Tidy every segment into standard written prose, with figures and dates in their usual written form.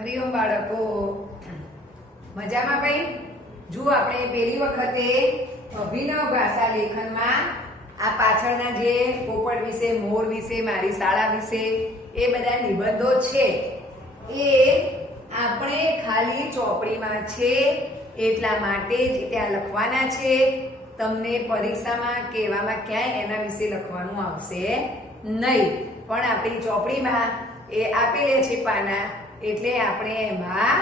હરિઓમ બાળકો, મજામાં ભાઈ? જો આપણે પહેલી વખતે અભિનવ ભાષા લેખનમાં આ પાછળના જે પોપટ વિશે, મોર વિશે, મારી શાળા વિશે એ બધા નિબંધો છે એ આપણે ખાલી ચોપડીમાં છે એટલા માટે જ ત્યાં લખવાના છે. તમને પરીક્ષામાં કે એવામાં ક્યાંય એના વિશે લખવાનું આવશે નહીં, પણ આપણી ચોપડીમાં એ આપેલા છે પાના, એટલે આપણે એમાં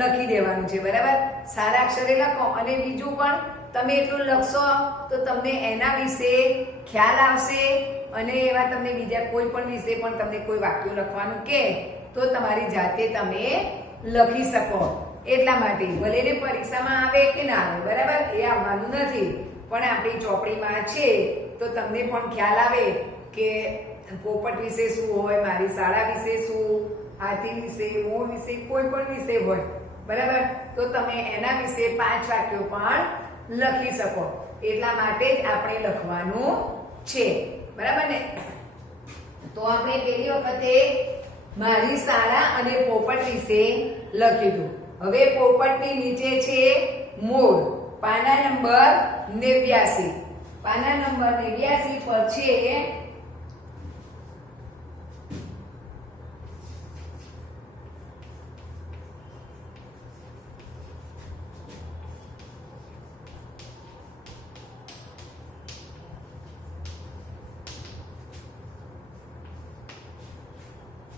લખી દેવાનું છે. બરાબર? સારા અક્ષરે લખો. અને બીજું પણ તમે એટલું લખશો તો તમને એના વિશે ખ્યાલ આવશે, અને એવા તમને બીજા કોઈ પણ વિશે પણ તમને કોઈ વાક્ય લખવાનું કે તો તમારી જાતે તમે લખી શકો. એટલા માટે ભલે ને પરીક્ષામાં આવે કે ના આવે, બરાબર, એ આવવાનું નથી, પણ આપણી ચોપડીમાં છે તો તમને પણ ખ્યાલ આવે કે પોપટ વિશે શું હોય, મારી શાળા વિશે શું, હાથી વિશે, મોર વિશે, કોઈ પણ વિશે હોય, બરાબર, તો તમે એના વિશે 5 વાક્યો પણ લખી શકો. એટલા માટે જ આપણે લખવાનું છે. બરાબર ને? તો આપણે પહેલી વખતે મારી શાળા અને પોપટ વિશે લખીશું. હવે પોપટની નીચે છે મોર. પાના નંબર 89. પાના નંબર 89 પર છે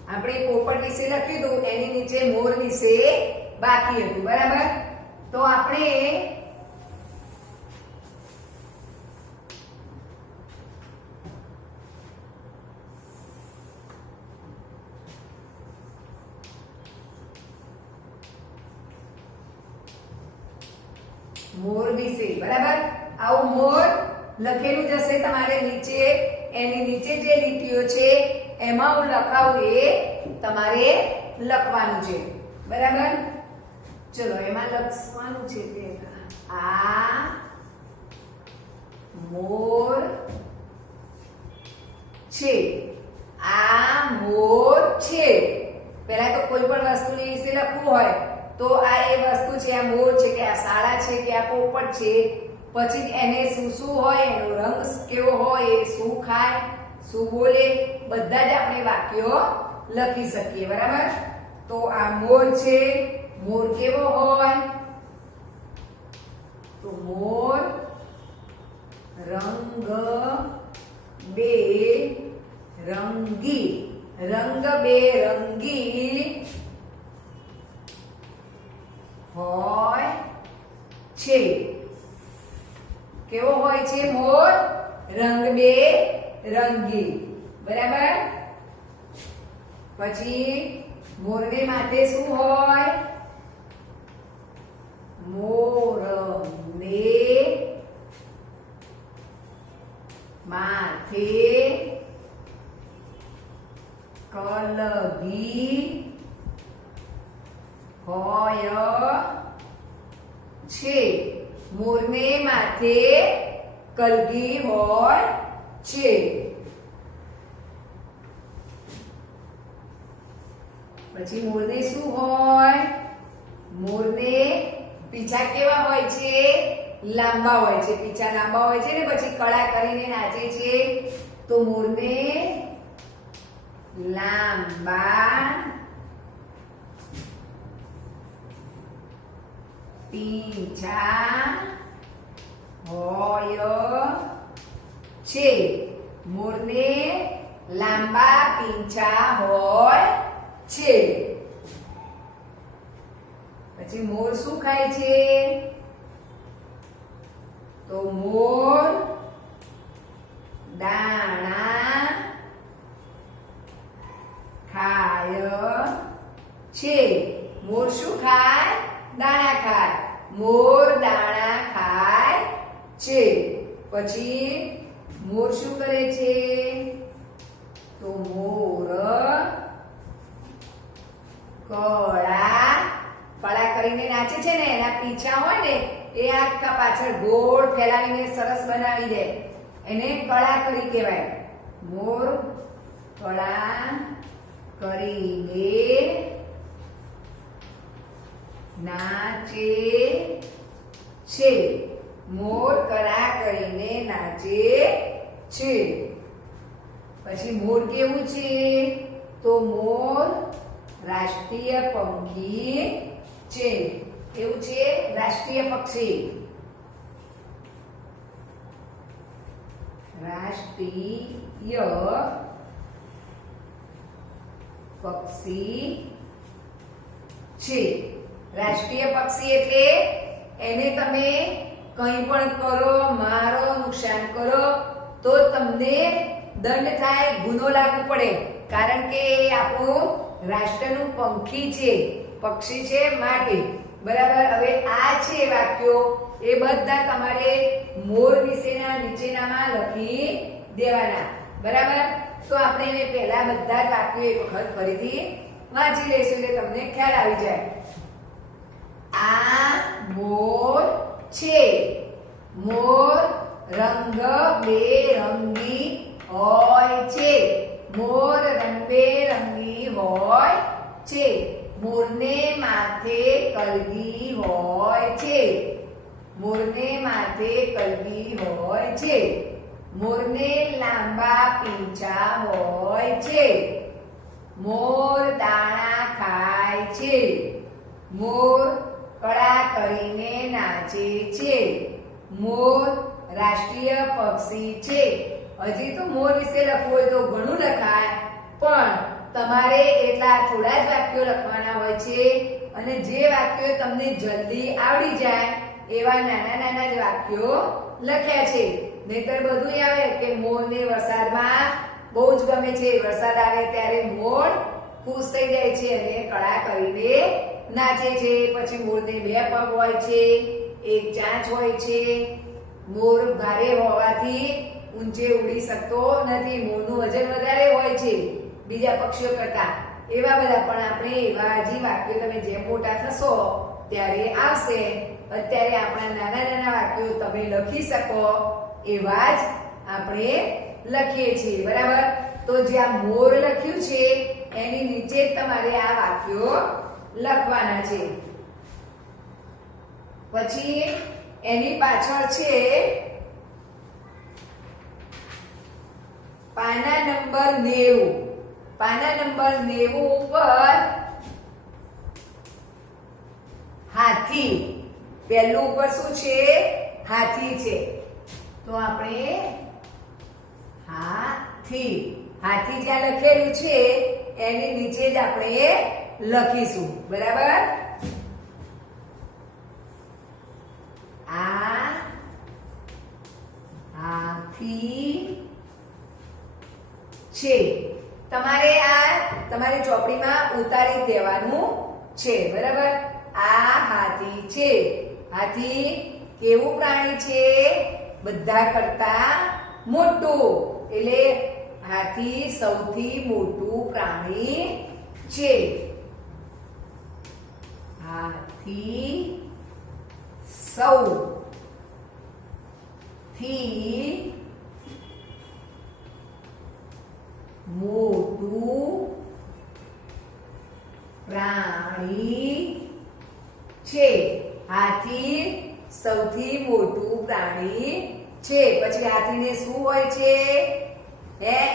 આપણે પોપટ વિશે લખ્યું હતું, એની નીચે મોર વિશે બાકી હતું. બરાબર? તો આપણે મોર વિશે, બરાબર, આવું મોર લખેલું જશે તમારે નીચે. એની નીચે જે લીટીઓ છે એમાં હું લખાવું એ તમારે લખવાનું છે. બરાબર? ચલો એમાં લખવાનું છે કે આ મોર છે. આ મોર છે. પહેલા તો કોઈ પણ વસ્તુની વિશે લખવું હોય તો આ એ વસ્તુ છે, આ મોર છે કે આ શાળા છે કે આ પોપટ છે, પછી એને શું શું હોય, એનો રંગ કેવો હોય, એ શું ખાય, શું બોલે, બધા જ આપણે વાક્યો લખી શકીએ. બરાબર? તો આ મોર છે. મોર કેવો હોય? તો મોર રંગબેરંગી હોય છે. કેવો હોય છે મોર? રંગબેરંગી. બરાબર? પછી મોરને માથે શું હોય? મોરને માથે કલગી હોય છે. મોરને માથે કલગી હોય છે. પછી મોરને શું હોય? મોરને પીછા કેવા હોય છે? લાંબા હોય છે. પીછા લાંબા હોય છે ને પછી કળા કરીને નાચે છે, તો મોરને લાંબા પીંછા હોય છે. મોરને લાંબા પીંછા હોય છે. પછી મોર શું ખાય છે? તો મોર દાણા ખાય છે. મોર શું ખાય? દાણા ખાય. મોર દાણા ખાય છે. પછી મોર શું કરે છે? તો મોર કળા કરીને નાચે છે ને, એના પીછા હોય ને એ આખા પાછળ ગોળ ફેલાવીને સરસ બનાવી દે, એને કળા કરી કહેવાય. મોર કળા કરીને નાચે છે. મોર કળા કરીને નાચે છે. પછી મોર કેવું છે? તો મોર રાષ્ટ્રીય પંખી છે. કેવું છે? રાષ્ટ્રીય પક્ષી. રાષ્ટ્રીય પક્ષી છે. રાષ્ટ્રીય પક્ષી એટલે એને તમે કંઈ પણ કરો, મારો, નુકસાન કરો તો તમને દંડ થાય, ગુનો લાગુ પડે, કારણ કે એ આપણું રાષ્ટ્રનું પંખી છે, પક્ષી છે માટે. બરાબર. હવે આ છે વાક્યો, એ બધા તમારે મોર વિશેના નીચેનામાં લખી દેવાના. બરાબર. તો આપણે એને પહેલા બધા જ વાક્યો એક વખત ફરીથી વાંચી લઈશું એટલે તમને ખ્યાલ આવી જાય. આ મોર છે. મોર રંગબેરંગી હોય છે. મોર રંગબેરંગી હોય છે. મોરને માથે કલગી હોય છે. મોરને માથે કલગી હોય છે. મોરને લાંબા પીંછા હોય છે. મોર દાણા ખાય છે. મોર કળા કરીને નાચે છે. મોર રાષ્ટ્રીય પક્ષી છે. હજી તો મોર વિશે લખવું હોય તો ઘણું લખાય, પણ તમારે એટલા થોડા જ વાક્યો લખવાના હોય છે, અને જે વાક્યો તમને જલ્દી આવડી જાય એવા નાના નાના જ વાક્યો લખ્યા છે. નહીતર બધું આવે કે મોરને વરસાદમાં બહુ જ ગમે છે, વરસાદ આવે ત્યારે મોર ખુશ થઈ જાય છે અને કળા કરીને નાચે છે. પછી મોરને બે પગ હોય છે, એક ચાંચ હોય છે. મોર ભારે હોવાથી ઊંચે ઉડી શકતો નથી. મોરનું વજન વધારે હોય છે બીજા પક્ષીઓ કરતા. એવા બધા પણ આપણે એવા હજી વાક્યો તમે જેમ મોટા થશો ત્યારે આવશે. અત્યારે આપણા નાના નાના વાક્યો તમે લખી શકો એવા જ આપણે લખીએ છીએ. બરાબર. તો જ્યાં મોર લખ્યું છે એની નીચે તમારે આ વાક્યો લખવાના છે. પછી એની પાછળ છે પાના નંબર 90. પાના નંબર 90 ઉપર હાથી. પહેલું ઉપર શું છે? હાથી છે. તો આપણે હાથી, હાથી જ્યાં લખેલું છે એની નીચે જ આપણે લખીશું. બરાબર. આ હાથી છે. તમારે આ તમારી ચોપડીમાં ઉતારી દેવાનું છે. બરાબર. આ હાથી છે. હાથી કેવું પ્રાણી છે? બધા કરતા મોટું. એટલે હાથી સૌથી મોટું પ્રાણી છે. હાથી સૌથી મોટું પ્રાણી છે. હાથી સૌથી મોટું પ્રાણી છે. પછી હાથીને શું હોય છે?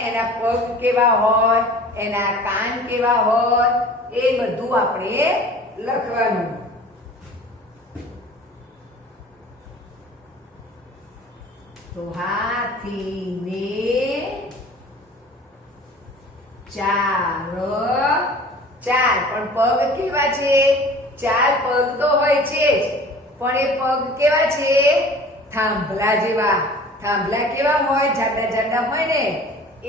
એના પગ કેવા હોય, એના કાન કેવા હોય, એ બધું આપણે લખવાનું. તો હાથીને 4 પણ પગ કેવા છે? 4 પગ તો હોય છે જ, પણ એ પગ કેવા છે? થાંભલા જેવા. થાંભલા કેવા હોય? જાડા જાડા હોય ને,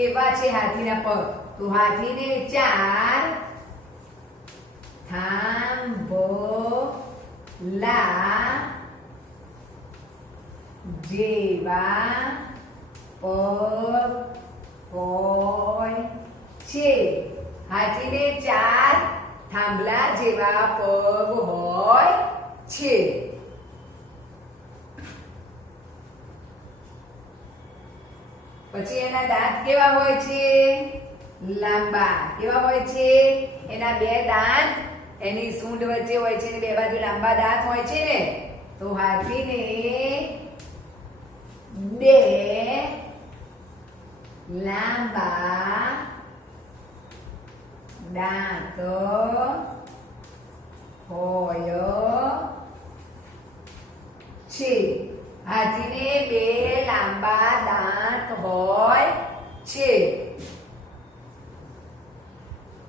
એવા છે હાથીના પગ. તો હાથીને 4 થાંભલા જેવા પગ હોય છે. હાથીને 4 થાંભલા જેવા પગ હોય છે. પછી એના દાંત કેવા હોય છે? લાંબા. કેવા હોય છે? એના 2 દાંત એની સૂંઢ વચ્ચે હોય છે ને બે બાજુ લાંબા દાંત હોય છે ને, તો હાથીને બે લાંબા દાંત હોય છે. હાથીને બે લાંબા દાંત હોય છે.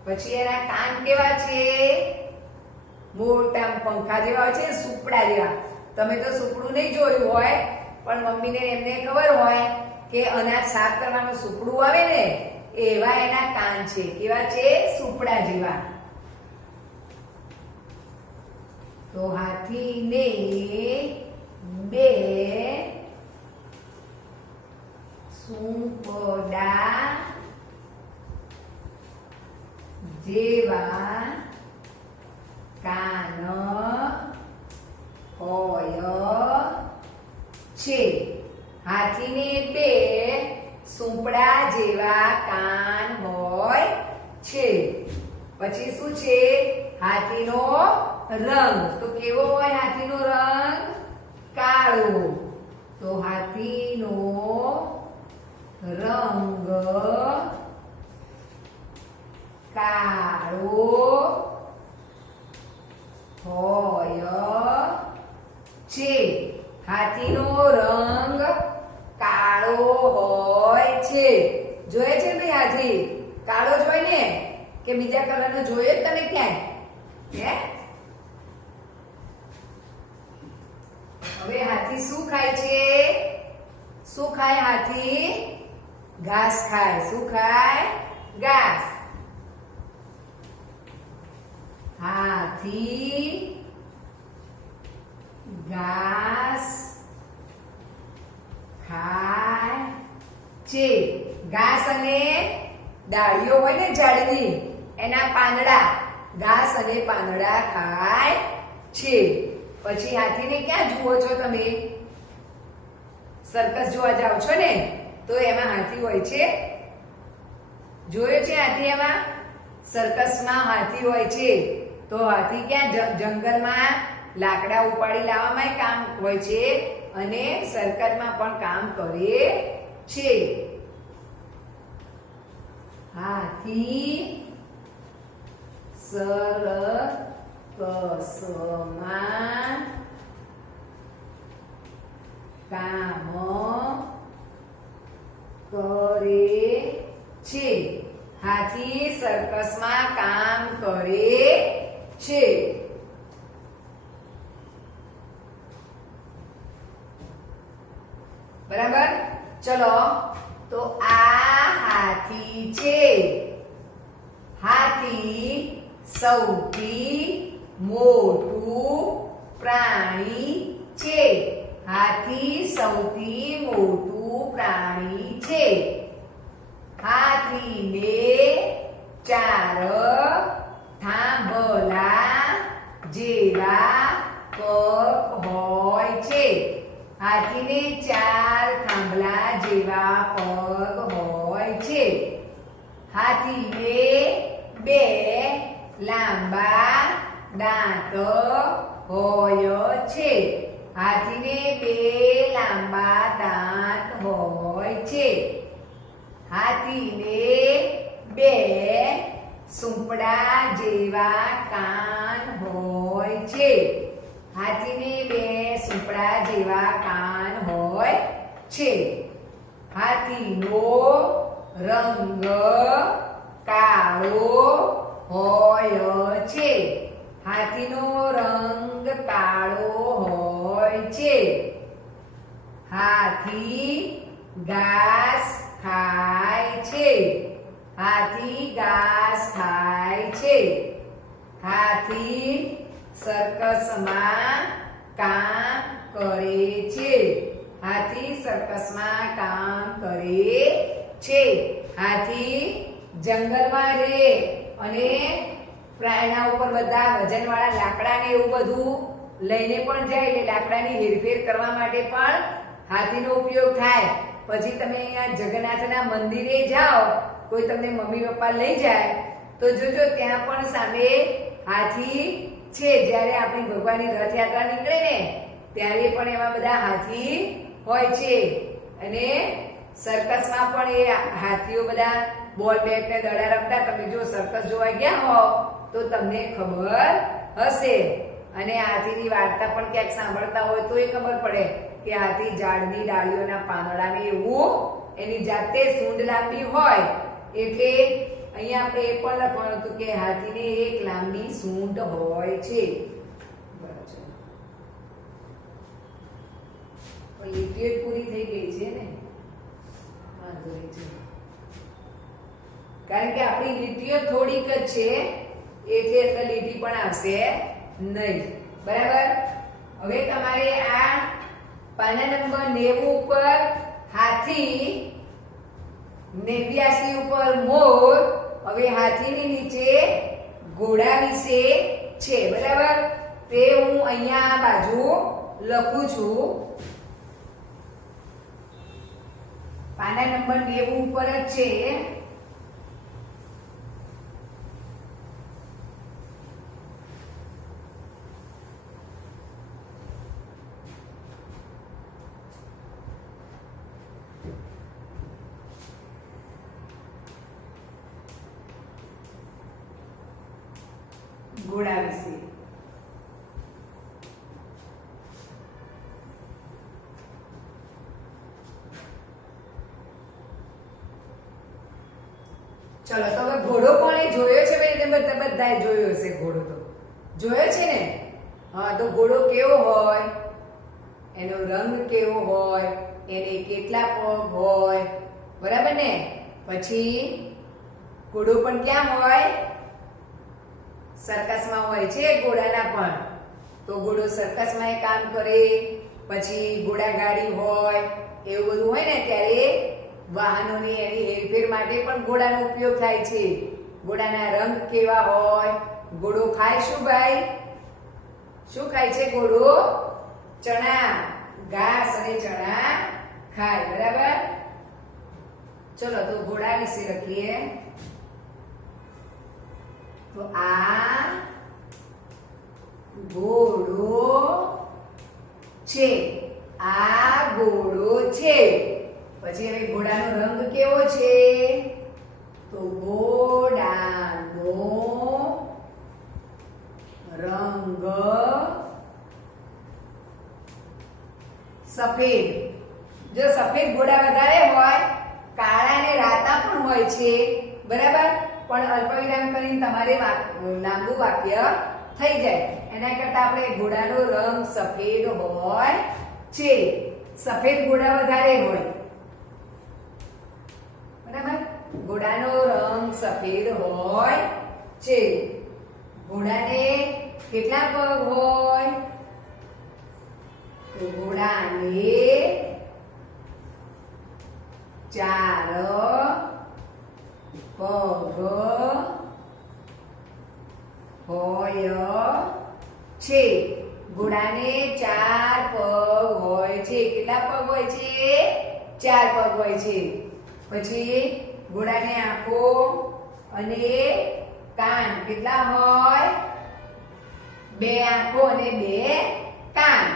પછી એના કાન કેવા છે? મોટા પંખા જેવા હોય છે, સુપડા જેવા. તમે તો સુપડું નહીં જોયું હોય, પણ મમ્મીને એમને ખબર હોય કે અનાજ સાફ કરવાનું સુપડું આવે ને, એવા એના કાન છે. કેવા છે? સુપડા જેવા. તો હાથીને બે સુપડા જેવા કાન હોય છે. હાથીને બે સુપડા જેવા કાન હોય છે. પછી શું છે? હાથીનો રંગ. તો કેવો હોય હાથીનો રંગ? કાળો. તો હાથીનો રંગ કાળો હોય છે. હાથીનો રંગ કાળો હોય છે. જોયે છે ભાઈ હાથી કાળો જોઈ ને કે બીજા કલરનો જોયો તમે ક્યાંય? હવે હાથી શું ખાય છે? શું ખાય હાથી? ઘાસ ખાય. શું ખાય? ઘાસ. હાથી ઘાસ ખાય છે. ઘાસ અને ડાળીઓ હોય ને ઝાડની, એના પાંદડા, ઘાસ અને પાંદડા ખાય છે. પછી હાથીને ક્યાં જુઓ છો તમે? સર્કસ જોવા જાઓ છો ને, તો એમાં હાથી હોય છે. જોયો છે હાથી? એમાં સર્કસમાં હાથી હોય છે. તો હાથી ક્યાં? જંગલમાં લાકડા ઉપાડી લાવવામાં કામ હોય છે અને સર્કસમાં પણ કામ કરે છે. હાથી સર્કસમાં કામ કરે છે. હાથી સર્કસમાં કામ કરે છે. બરાબર? ચલો, તો આ હાથી છે. હાથી સૌથી મોટું પ્રાણી છે. હાથી સૌથી મોટું પ્રાણી છે. હાથીને ચાર થાંભલા જેવા પગ હોય છે. હાથીને ચાર થાંભલા જેવા પગ હોય છે. હાથીને બે લાંબા દાંત હોય છે. હાથીને બે લાંબા દાંત હોય છે. હાથીને બે સુપડા જેવા કાન હોય છે. હાથીને બે સુપડા જેવા કાન હોય છે. હાથીનો રંગ કાળો હોય છે. હાથીનો રંગ કાળો હોય છે. હાથી ઘાસ ખાય છે. હાથી ઘાસ ખાય છે. હાથી સર્કસમાં કામ કરે છે. હાથી સર્કસમાં કામ કરે છે. હાથી જંગલમાં રહે અને પ્રાયના ઉપર બધા વજનવાળા લાકડા ને એવું બધું લઈને પણ જાય. એટલે લાકડાની હેરફેર કરવા માટે પણ હાથીનો ઉપયોગ થાય. પછી તમે અહીંયા જગન્નાથના મંદિરે જાઓ, કોઈ તમને મમ્મી પપ્પા લઈ જાય તો જોજો ત્યાં પણ સામે હાથી છે. જ્યારે આપણી ભગવાનની રથયાત્રા નીકળે ને ત્યારે પણ એમાં બધા હાથી હોય છે. અને સર્કસમાં પણ એ હાથીઓ બધા બોલ બેટ ને દડા રમતા. તમે જો સર્કસ જોવા ગયા હો તો તમને ખબર હશે. અને હાથીની વાર્તા પણ ક્યાંક સાંભળતા હોય તો એ ખબર પડે કે હાથી ઝાડની ડાળીઓના પાંદડાને એવું એની જાતે સૂંઢ લાંબી હોય. એટલે અહીંયા આપણે એ પણ લખવાનું હતું કે હાથીને એક લાંબી સૂંઢ હોય છે. લીટીઓ પૂરી થઈ ગઈ છે ને, વાંધો નહીં છે. કારણ કે આપણી લીટીઓ થોડીક જ છે એટલે લીટી પણ આવશે નહીં. બરાબર. હવે તમારે આ પાના નંબર 90 ઉપર હાથી, 89 ઉપર મોર. હવે હાથીની નીચે ઘોડા વિશે છે. બરાબર. તે હું અહીંયા આ બાજુ લખું છું. પાના નંબર 90 ઉપર જ છે. ઘોડા વિશે. ચલો તો હવે ઘોડો કોણે જોયો છે? ભાઈ બધાએ જોયો હશે. ઘોડો તો જોયો છે ને. હા, તો ઘોડો કેવો હોય, એનો રંગ કેવો હોય, એને કેટલા પગ હોય, બરાબર ને. પછી ઘોડો પણ ક્યાં હોય? સર્કસમાં હોય છે ઘોડાના પણ. તો ઘોડો સર્કસમાં એ કામ કરે. પછી ઘોડા ગાડી હોય, એવું બધું હોય ને ત્યારે વાહનોની એની હેરફેર માટે પણ ઘોડાનો ઉપયોગ થાય છે. ઘોડાના રંગ કેવા હોય? ઘોડો ખાય શું ભાઈ? શું ખાય છે ઘોડો? ચણા, ઘાસ અને ચણા ખાય. બરાબર. ચલો તો ઘોડા વિશે લખીએ. તો આ ઘોડો છે. આ ઘોડો છે. પછી હવે ઘોડાનો રંગ કેવો છે? તો ઘોડાનો રંગ સફેદ. જો સફેદ ઘોડા વધારે હોય, કાળા ને રાતા પણ હોય છે. બરાબર. પણ અલ્પવિરામ કરીને તમારે લાંબુ વાક્ય થઈ જાય. એના કરતા આપણે ઘોડાનો રંગ સફેદ હોય છે. સફેદ ઘોડા વધારે હોય. બરાબર. ઘોડાનો રંગ સફેદ હોય છે. ઘોડાને કેટલા પગ હોય? તો ઘોડાને 4 પગ હોય છે. ઘોડાને 4 પગ હોય છે. કેટલા પગ હોય છે? 4 પગ હોય છે. પછી ઘોડાને આંખો અને કાન કેટલા હોય? 2 આંખો અને 2 કાન.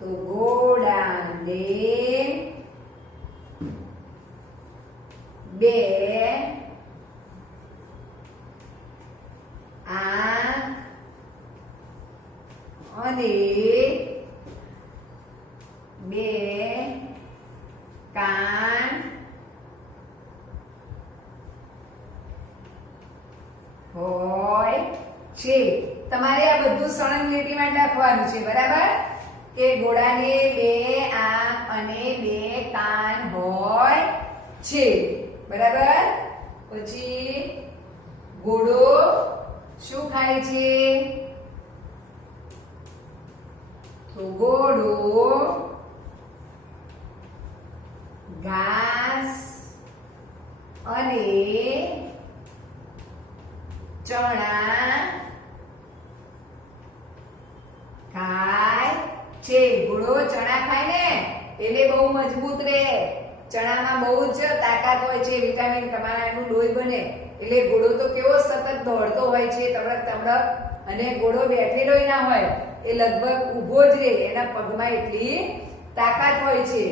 તો ઘોડાને 2 આંખ અને 2 કાન હોય છે. તમારે આ બધું સળંગ લીટીમાં લખવાનું છે. બરાબર. કે ઘોડાને 2 આંખ અને 2 કાન હોય છે. બરાબર. પછી ઘોડો શું ખાય છે? તો ઘોડો ઘાસ અને ચણા ખાય છે. ઘોડો ચણા ખાય ને એટલે બહુ મજબૂત રહે. ચણામાં બહુ જ તાકાત હોય છે, વિટામિન, તમારા એનું લોહી બને એટલે ઘોડો તો કેવો સતત દોડતો હોય છે તબડક તબડક, અને ઘોડો બેઠેલો ના હોય, એ લગભગ ઊભો જ રહે, એના પગમાં એટલી તાકાત હોય છે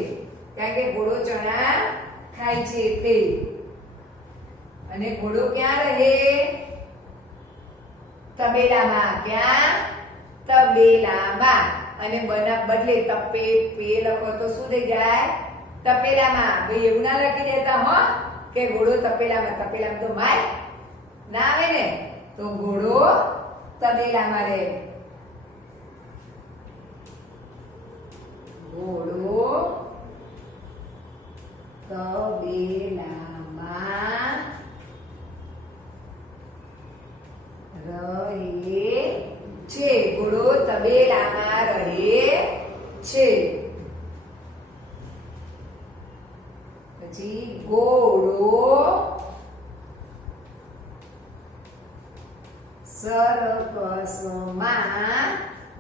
કારણ કે ઘોડો ચણા ખાય છે એટલે. અને ઘોડો ક્યાં રહે? તબેલામાં. ક્યાં? તબેલામાં. અને બદલે તપે પે લખો તો શું થઈ જાય? તપેલામાં. ભાઈ એવું ના લખી દેતા હો કે ઘોડો તપેલામાં. તપેલામાં તો માય ના આવે ને, તો ઘોડો તબેલામાં રહે. ઘોડો તબેલામાં રહે છે. ઘોડો તબેલામાં રહે છે. પછી ઘોડો સર્કસમાં.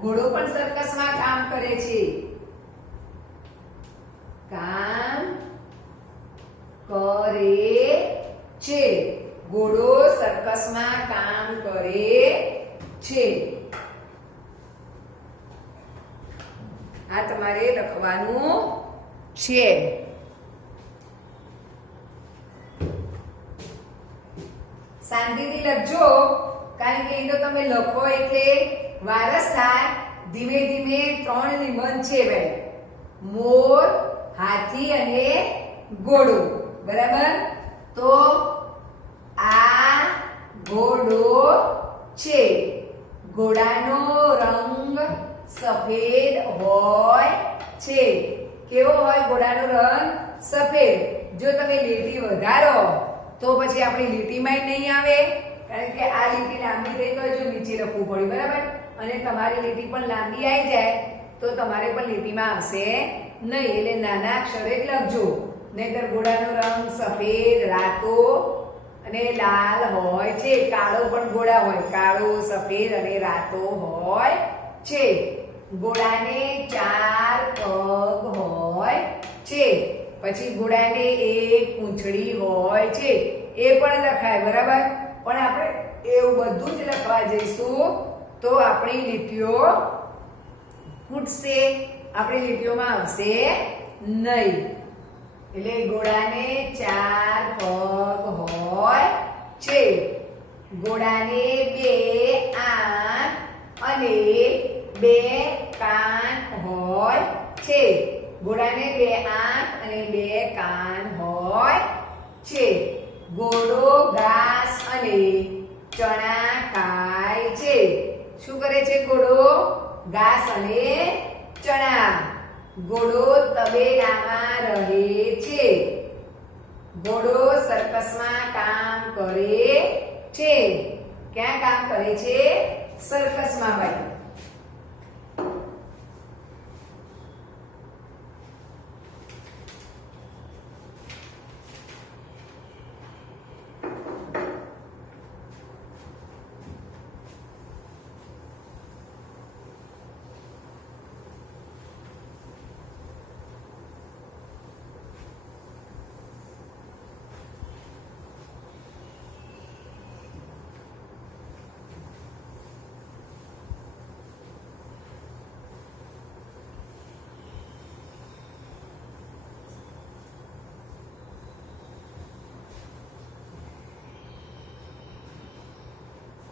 ઘોડો પણ સર્કસમાં કામ કરે છે. કામ કરે છે. ઘોડો સર્કસમાં કામ કરે છે. આ તમારે લખવાનું છે. શાંતિથી લખજો કારણ કે એ તો તમે લખો એટલે વારસ થાય. ધીમે ધીમે 3 નિબંધ છે ભાઈ, મોર, હાથી અને ઘોડો. બરાબર? તો આ ઘોડો છે. ઘોડાનો રંગ સફેદ હોય છે. કેવો હોય ઘોડાનો રંગ? સફેદ. જો તમે લીટી વધારો તો પછી આપણી લીટીમાં નહીં આવે કારણ કે આ લીટી લાંબી થઈ તો જો નીચે લખવું પડ્યું. બરાબર? અને તમારી લીટી પણ લાંબી આવી જાય તો તમારે પણ લીટીમાં આવશે નહીં, એટલે નાના અક્ષરે જ લખજો. નહીંતર ઘોડાનો રંગ સફેદ, રાતો અને લાલ હોય છે. કાળો પણ ઘોડા હોય, કાળો, સફેદ અને રાતો હોય છે. ઘોડાને 4 પગ હોય છે. પછી ઘોડાને 1 પૂંછડી હોય છે. એ પણ લખાય. બરાબર? પણ આપણે એવું બધું જ લખવા જઈશું તો આપણી લીટીઓ ખૂટશે, આપણી લીટીઓમાં આવશે નહીં. એટલે ઘોડાને 4 પગ હોય છે. ઘોડાને 2 આંખ અને 2 કાન હોય છે. ઘોડાને 2 આંખ અને 2 કાન હોય છે. ઘોડો ઘાસ અને ચણા ખાય છે. શું કરે છે ઘોડો? ઘાસ અને ચણા. ઘોડો તબેલામાં રહે છે. ઘોડો સર્કસમાં કામ કરે છે. ક્યાં કામ કરે છે? સર્કસમાં ભાઈ.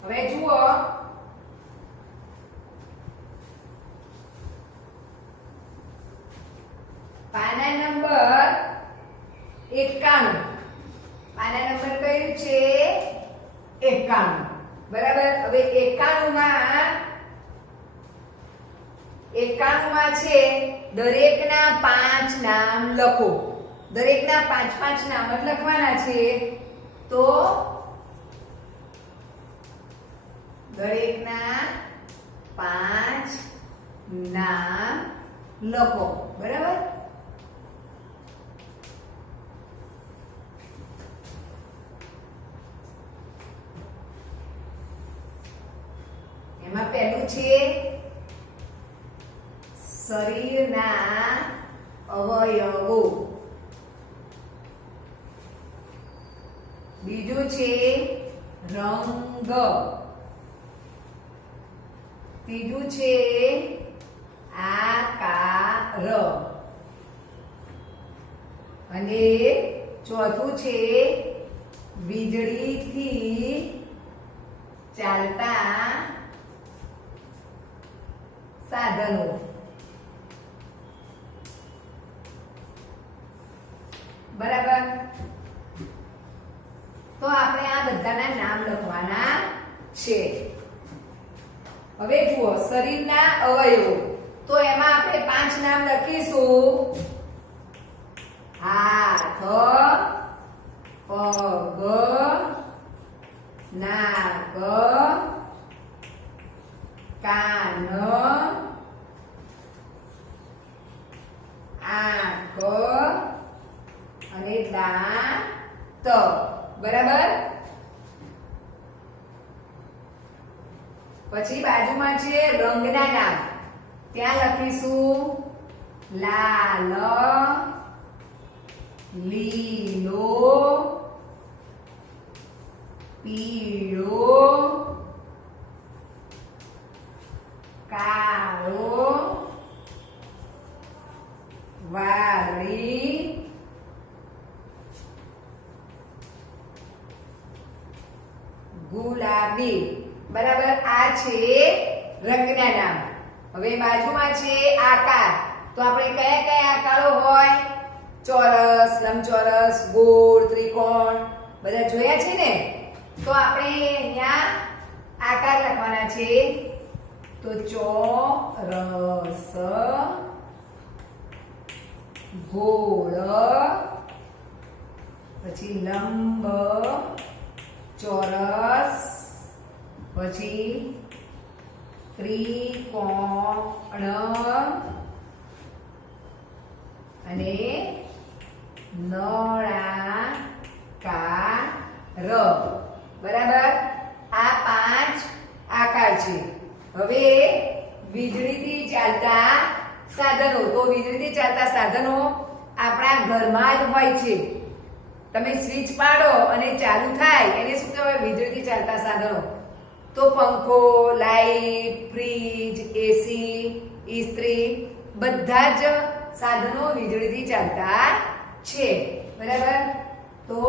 હવે જુઓ, પાના નંબર 91. પાના નંબર કયું છે? 91. બરાબર? હવે 91માં છે દરેકના 5 નામ લખો. દરેકના 5 નામ જ લખવાના છે. તો દરેકના 5 નામ લખો. બરાબર? એમાં પહેલું છે શરીરના અવયવો. બીજું છે રંગ, ત્રીજું છે આકાર અને ચોથું છે વીજળીથી ચાલતા સાધનો. બરાબર, તો આપણે આ બધાના નામ લખવાના છે. હવે જુઓ શરીરના અવયવો, તો એમાં આપણે 5 નામ લખીશું. હાથ, પગ, નાક, કાન, આંખ અને દાંત. બરાબર, પછી બાજુમાં છે રંગના નામ. ત્યાં લખીશું લાલ, લીલો, પીળો, કાળો, વાદળી, ગુલાબી. બરાબર, આ છે રંગના નામ. હવે બાજુમાં છે આકાર. તો આપણે કયા કયા આકારો હોય? ચોરસ, લંબચોરસ, ગોળ, ત્રિકોણ બધા જોયા છે ને. તો આપણે અહીંયા આકાર લખવાના છે. તો ચોરસ, ગોળ, પછી લંબ ચોરસ, પછી ત્રિકોણ અને નળાકાર. બરાબર, આ 5 આકાર છે. હવે વીજળીથી ચાલતા સાધનો. તો વીજળીથી ચાલતા સાધનો આપણા ઘરમાં જ હોય છે. તમે સ્વિચ પાડો અને ચાલુ થાય એને શું કહેવાય? વીજળીથી ચાલતા સાધનો. તો પંખો, લાઈટ, ફ્રીજ, એસી, ઇસ્ત્રી બધા જ સાધનો વીજળીથી ચાલતા છે. બરાબર, તો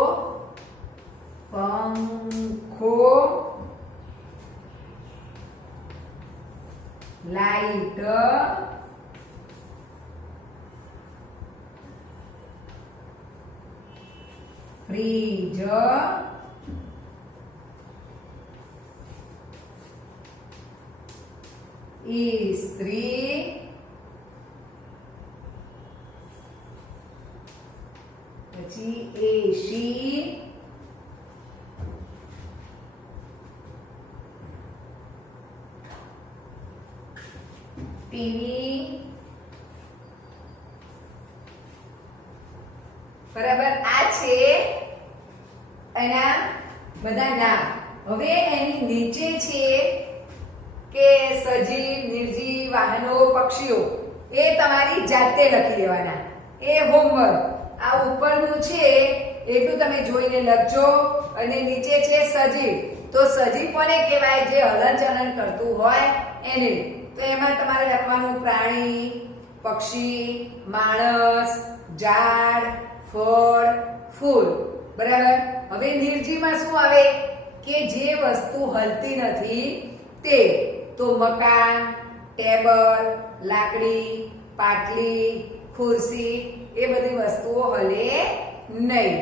પંખો, લાઈટ, ફ્રીજ, ઇસ્ત્રી, પછી એસી, ટીવી. બરાબર, આ છે એના બધા નામ. હવે એની નીચે છે કે સજીવ, નિર્જીવ, વાહનો, પક્ષીઓ. એ તમારી જાતે લખી દેવાના. એ હોમવર્ક. આ ઉપરનું છે એટલું તમે જોઈને લખજો. અને નીચે છે સજીવ. તો સજીવ કોને કહેવાય? જે હલનચલન કરતું હોય એને. તો એમાં તમારે લખવાનું પ્રાણી, પક્ષી, માણસ, ઝાડ, ફળ, ફૂલ. બરાબર, હવે નિર્જીવમાં શું આવે? કે જે વસ્તુ હલતી નથી તે. તો મકાન, ટેબલ, લાકડી, પાટલી, ખુરશી એ બધી વસ્તુઓ હલે નહીં.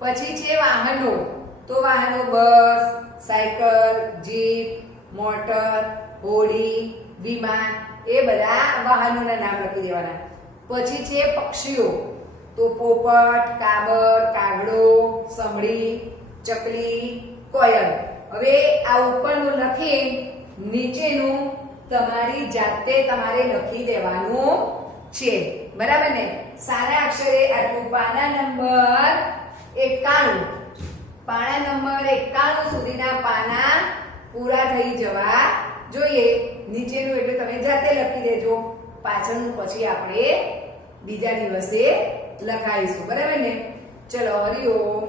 પછી છે વાહનો. તો વાહનો બસ, સાયકલ, જીપ, મોટર, હોડી, વિમાન એ બધા વાહનોના નામ લખી દેવાના. પછી છે પક્ષીઓ. તો પોપટ, કાબર, કાગડો, સમડી, ચકલી, કોયલ. હવે આ ઉપરનું લખી નીચેનું તમારી જાતે તમારે લખી દેવાનું છે. બરાબર ને? સારા અક્ષરે આટલું. પાના નંબર 91. પાના નંબર 91 સુધીના પાના પૂરા થઈ જવા જોઈએ. નીચેનું એટલે તમે જાતે લખી દેજો. પાછળનું પછી આપણે બીજા દિવસે લખાઈશું. બરાબર ને? ચલો, હરિઓમ.